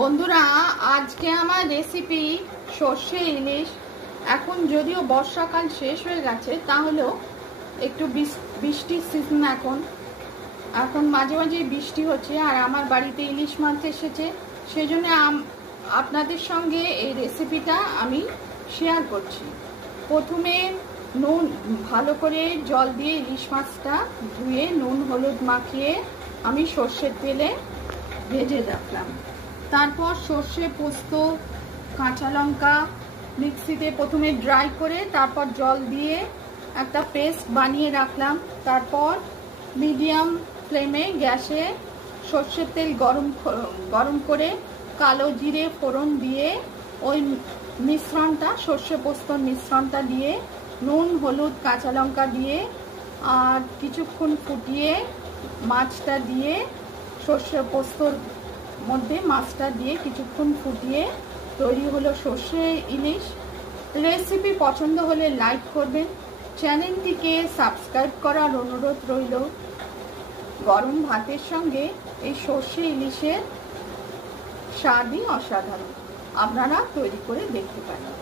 বন্ধুরা, আজকে আমার রেসিপি সর্ষে ইলিশ। এখন যদিও বর্ষাকাল শেষ হয়ে গেছে, তাহলেও একটু বৃষ্টির সিজন। এখন মাঝে মাঝে বৃষ্টি হচ্ছে, আর আমার বাড়িতে ইলিশ মাছ এসেছে। সেই জন্য আপনাদের সঙ্গে এই রেসিপিটা আমি শেয়ার করছি। প্রথমে নুন ভালো করে জল দিয়ে ইলিশ মাছটা ধুয়ে নুন হলুদ মাখিয়ে আমি সর্ষের তেলে ভেজে রাখলাম। তারপর সর্ষে, পোস্ত, কাঁচা লঙ্কা মিক্সিতে প্রথমে ড্রাই করে তারপর জল দিয়ে একটা পেস্ট বানিয়ে রাখলাম। তারপর মিডিয়াম ফ্লেমে গ্যাসে সর্ষের তেল গরম করে কালো জিরে ফোড়ন দিয়ে ওই মিশ্রণটা, সর্ষে পোস্তর মিশ্রণটা দিয়ে নুন হলুদ কাঁচা লঙ্কা দিয়ে আর কিছুক্ষণ ফুটিয়ে মাছটা দিয়ে, সর্ষে পোস্তর মধ্যে মাছটা দিয়ে কিছুক্ষণ ফুটিয়ে তৈরি হলো সর্ষে ইলিশ। রেসিপি পছন্দ হলে লাইক করবেন, চ্যানেলটিকে সাবস্ক্রাইব করার অনুরোধ রইল। গরম ভাতের সঙ্গে এই সর্ষে ইলিশের স্বাদই অসাধারণ। আপনারা তৈরি করে দেখতে পারেন।